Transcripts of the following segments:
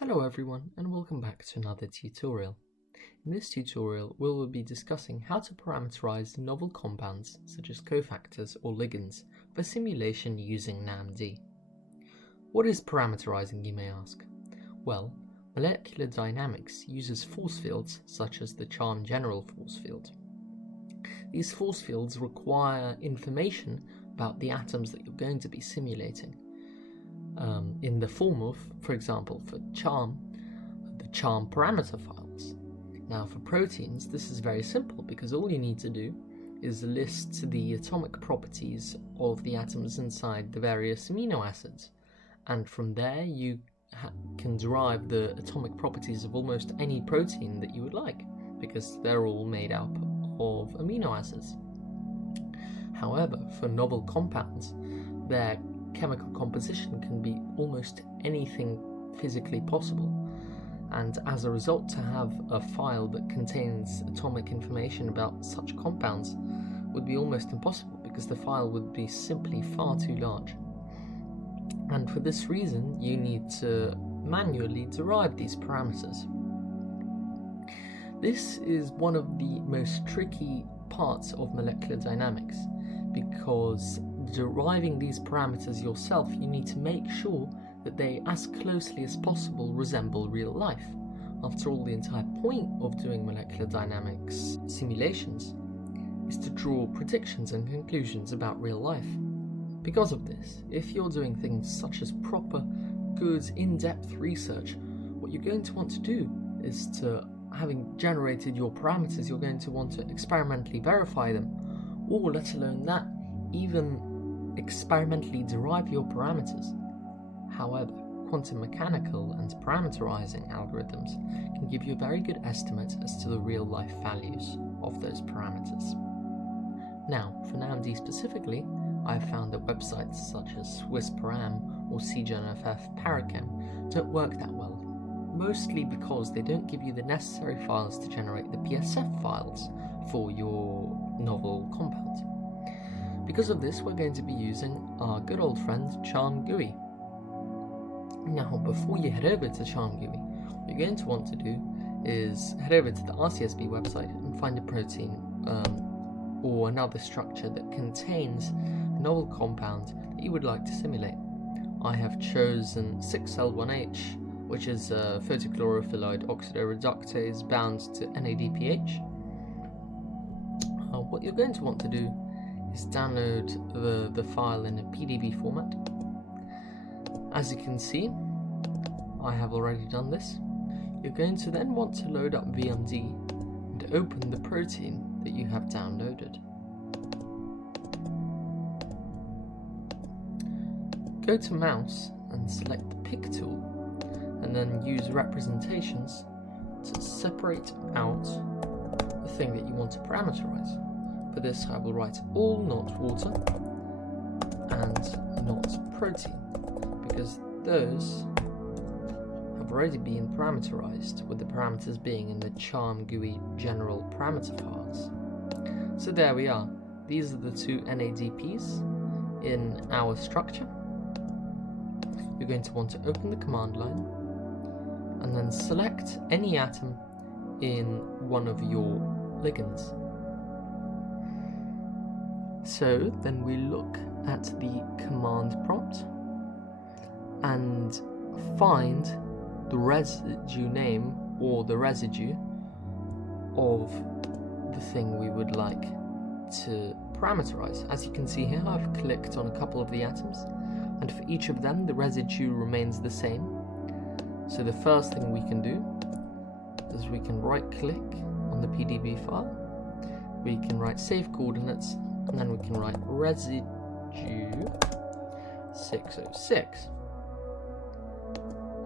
Hello everyone and welcome back to another tutorial. In this tutorial we will be discussing how to parameterize novel compounds such as cofactors or ligands for simulation using NAMD. What is parameterizing, you may ask? Well, molecular dynamics uses force fields such as the CHARMM general force field. These force fields require information about the atoms that you're going to be simulating. In the form of, for example, for CHARMM, the CHARMM parameter files. Now for proteins, this is very simple because all you need to do is list the atomic properties of the atoms inside the various amino acids, and from there you can derive the atomic properties of almost any protein that you would like, because they're all made up of amino acids. However, for novel compounds, their chemical composition can be almost anything physically possible, and as a result, to have a file that contains atomic information about such compounds would be almost impossible because the file would be simply far too large. And for this reason, you need to manually derive these parameters. This is one of the most tricky parts of molecular dynamics, because deriving these parameters yourself, you need to make sure that they as closely as possible resemble real life. After all, the entire point of doing molecular dynamics simulations is to draw predictions and conclusions about real life. Because of this, if you're doing things such as proper, good, in-depth research, what you're going to want to do is to, having generated your parameters, you're going to want to experimentally verify them, or let alone that, even experimentally derive your parameters. However, quantum mechanical and parameterizing algorithms can give you a very good estimate as to the real life values of those parameters. Now, for NAMD specifically, I've found that websites such as SwissParam or CJNFF Parachem don't work that well, mostly because they don't give you the necessary files to generate the PSF files for your novel compound. Because of this, we're going to be using our good old friend CHARMM-gui. Now, before you head over to CHARMM-gui, what you're going to want to do is head over to the RCSB website and find a protein or another structure that contains a novel compound that you would like to simulate. I have chosen 6L1H, which is a photochlorophyllide oxidoreductase bound to NADPH. What you're going to want to do is download the file in a PDB format. As you can see, I have already done this. You're going to then want to load up VMD and open the protein that you have downloaded. Go to Mouse and select the Pick tool, and then use representations to separate out the thing that you want to parameterize. For this, I will write all not water and not protein, because those have already been parameterized, with the parameters being in the CHARMM-gui general parameter files. So there we are. These are the two NADPs in our structure. You're going to want to open the command line and then select any atom in one of your ligands. So then we look at the command prompt and find the residue name or the residue of the thing we would like to parameterize. As you can see here, I've clicked on a couple of the atoms, and for each of them the residue remains the same. So the first thing we can do is we can right click on the PDB file, we can write save coordinates, and then we can write residue 606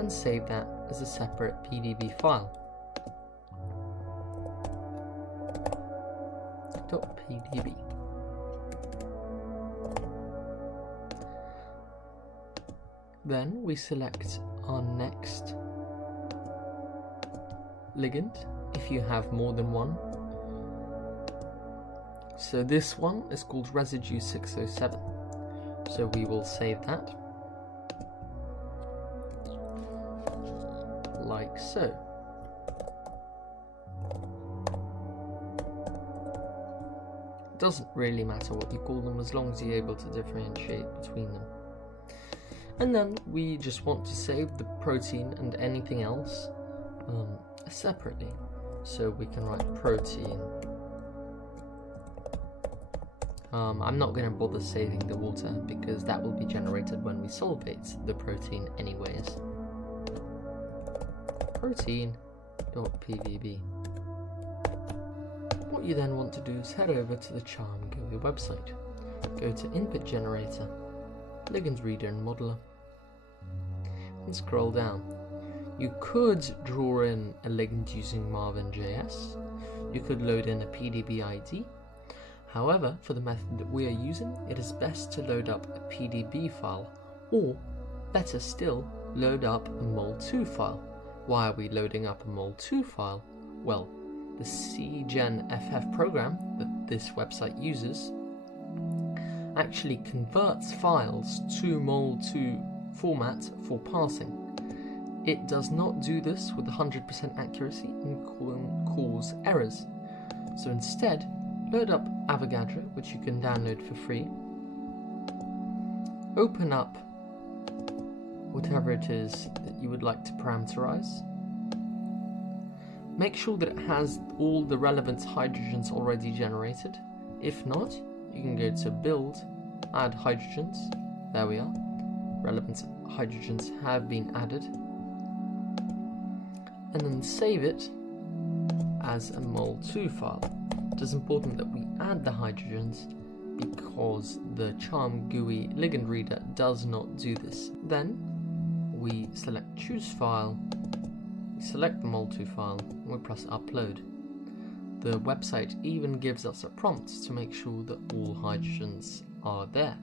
and save that as a separate PDB file. .pdb. Then we select our next ligand if you have more than one. So this one is called residue 607. So we will save that. like so. It doesn't really matter what you call them as long as you're able to differentiate between them. And then we just want to save the protein and anything else separately. So we can write protein. I'm not going to bother saving the water because that will be generated when we solvate the protein anyways. Protein.pdb. What you then want to do is head over to the CHARMM-gui website. Go to Input Generator, Ligands Reader and Modeler, and scroll down. You could draw in a ligand using Marvin.js. You could load in a PDB ID. However, for the method that we are using, it is best to load up a PDB file, or better still, load up a mol2 file. Why are we loading up a mol2 file? Well, the cgenff program that this website uses actually converts files to mol2 format for parsing. It does not do this with 100% accuracy and can cause errors. So instead, load up Avogadro, which you can download for free. Open up whatever it is that you would like to parameterize. Make sure that it has all the relevant hydrogens already generated. If not, you can go to Build, Add Hydrogens. There we are. Relevant hydrogens have been added. And then save it as a mol2 file. It is important that we add the hydrogens because the CHARMM-gui ligand reader does not do this. Then we select Choose File, we select the mol2 file, and we press Upload. The website even gives us a prompt to make sure that all hydrogens are there.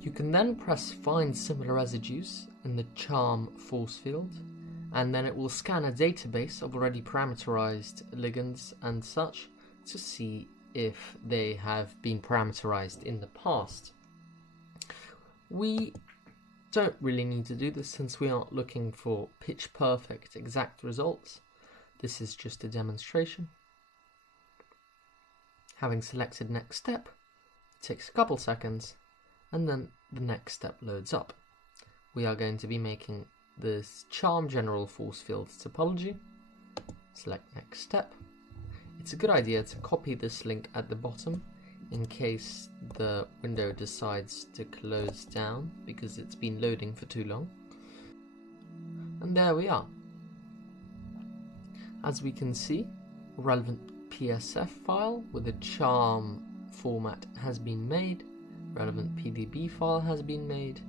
You can then press Find Similar Residues in the CHARMM force field, and then it will scan a database of already parameterized ligands and such to see if they have been parameterized in the past. We don't really need to do this since we aren't looking for pitch perfect exact results. This is just a demonstration. Having selected next step, it takes a couple seconds and then the next step loads up. We are going to be making this CHARMM general force field topology. Select next step. It's a good idea to copy this link at the bottom in case the window decides to close down because it's been loading for too long. And there we are. As we can see, a relevant PSF file with a CHARMM format has been made, relevant PDB file has been made,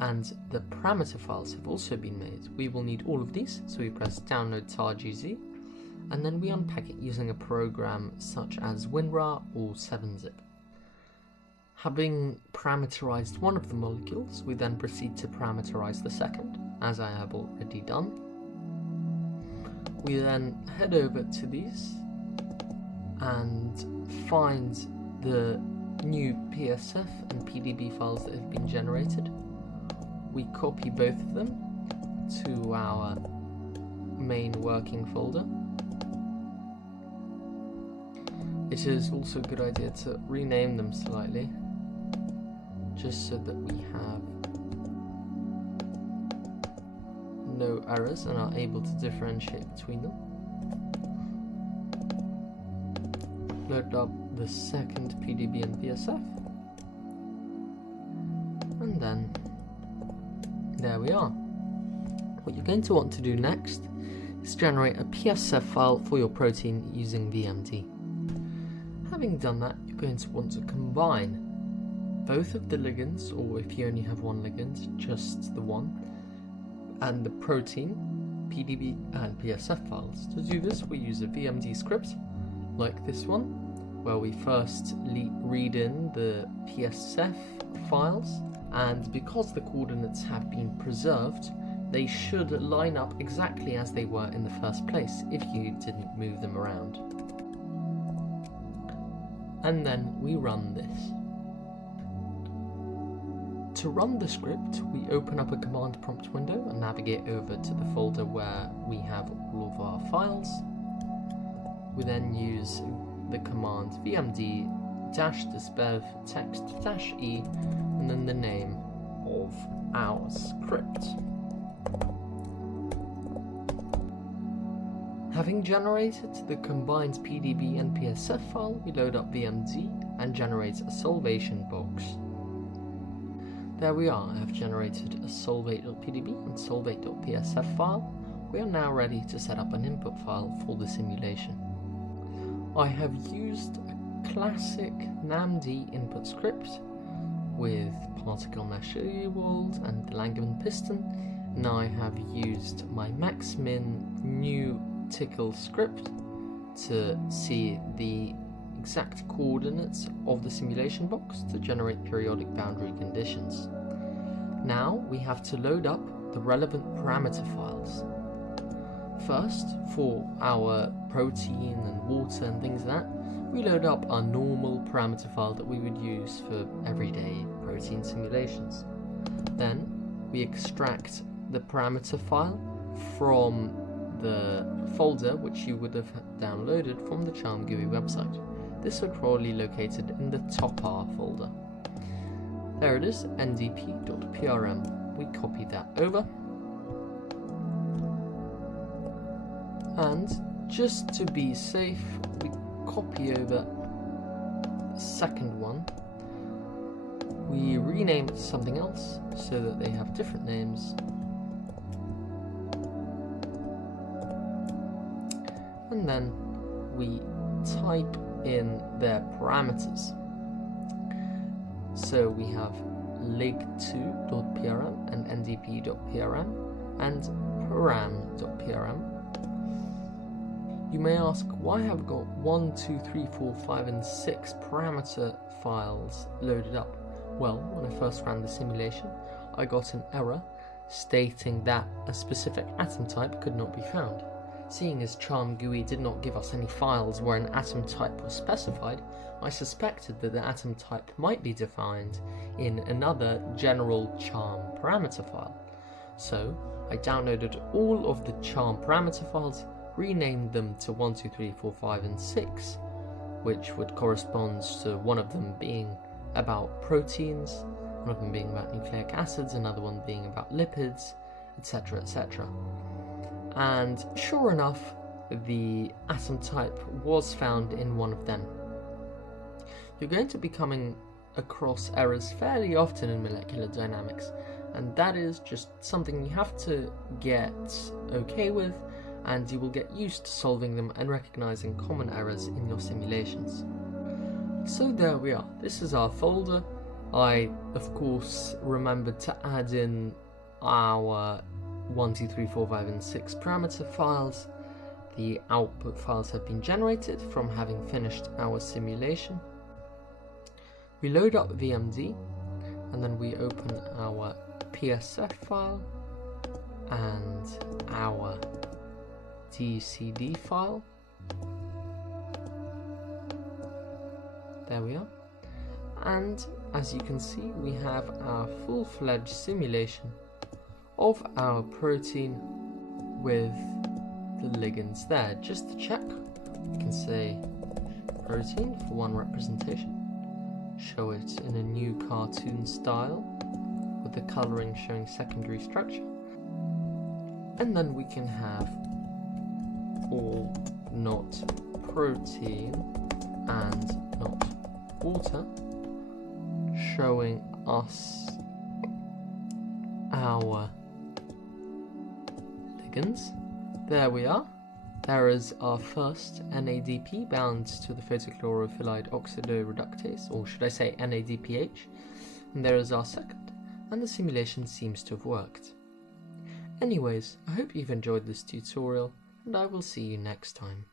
and the parameter files have also been made. We will need all of these, so we press download tar.gz, and then we unpack it using a program such as WinRAR or 7-zip. Having parameterized one of the molecules, we then proceed to parameterize the second, as I have already done. We then head over to these and find the new PSF and PDB files that have been generated. We copy both of them to our main working folder. It is also a good idea to rename them slightly, just so that we have no errors and are able to differentiate between them. Load up the second PDB and PSF, and then there we are. What you're going to want to do next is generate a PSF file for your protein using VMD. Having done that, you're going to want to combine both of the ligands, or if you only have one ligand, just the one, and the protein, PDB and PSF files. To do this, we use a VMD script like this one, where we first read in the PSF files, and because the coordinates have been preserved, they should line up exactly as they were in the first place if you didn't move them around. And then we run this. To run the script, we open up a command prompt window and navigate over to the folder where we have all of our files. We then use the command vmd-disbev text-e and then the name of our script. Having generated the combined PDB and PSF file, we load up VMD and generate a solvation box. There we are, I have generated a solvate.pdb and solvate.psf file. We are now ready to set up an input file for the simulation. I have used a classic NAMD input script with particle mesh world and Langevin piston, and I have used my maxmin new tickle script to see the exact coordinates of the simulation box to generate periodic boundary conditions. Now we have to load up the relevant parameter files. First, for our protein and water and things like that, we load up our normal parameter file that we would use for everyday protein simulations. Then we extract the parameter file from the folder which you would have downloaded from the CHARMM-gui website. This would probably be located in the top R folder. There it is, ndp.prm. We copy that over. And just to be safe, we copy over the second one. We rename it to something else so that they have different names. And then we type in their parameters. So we have lig2.prm and ndp.prm and param.prm. You may ask, why have I got 1, 2, 3, 4, 5 and 6 parameter files loaded up? Well, when I first ran the simulation, I got an error stating that a specific atom type could not be found. Seeing as CHARMM-gui did not give us any files where an atom type was specified, I suspected that the atom type might be defined in another general CHARMM parameter file. So I downloaded all of the CHARMM parameter files, renamed them to 1, 2, 3, 4, 5 and 6, which would correspond to one of them being about proteins, one of them being about nucleic acids, another one being about lipids, etc, etc. And sure enough, the atom type was found in one of them. You're going to be coming across errors fairly often in molecular dynamics, and that is just something you have to get okay with, and you will get used to solving them and recognizing common errors in your simulations. So there we are, this is our folder. I of course remembered to add in our 1, 2, 3, 4, 5 and 6 parameter files. The output files have been generated from having finished our simulation. We load up VMD and then we open our PSF file and our DCD file. There we are. And as you can see, we have our full-fledged simulation of our protein with the ligands there. Just to check, we can say protein for one representation, show it in a new cartoon style with the colouring showing secondary structure, and then we can have all not protein and not water showing us our ligands. There we are. There is our first NADP bound to the photochlorophyllide oxidoreductase, or should I say NADPH, and there is our second, and the simulation seems to have worked. Anyways, I hope you've enjoyed this tutorial, and I will see you next time.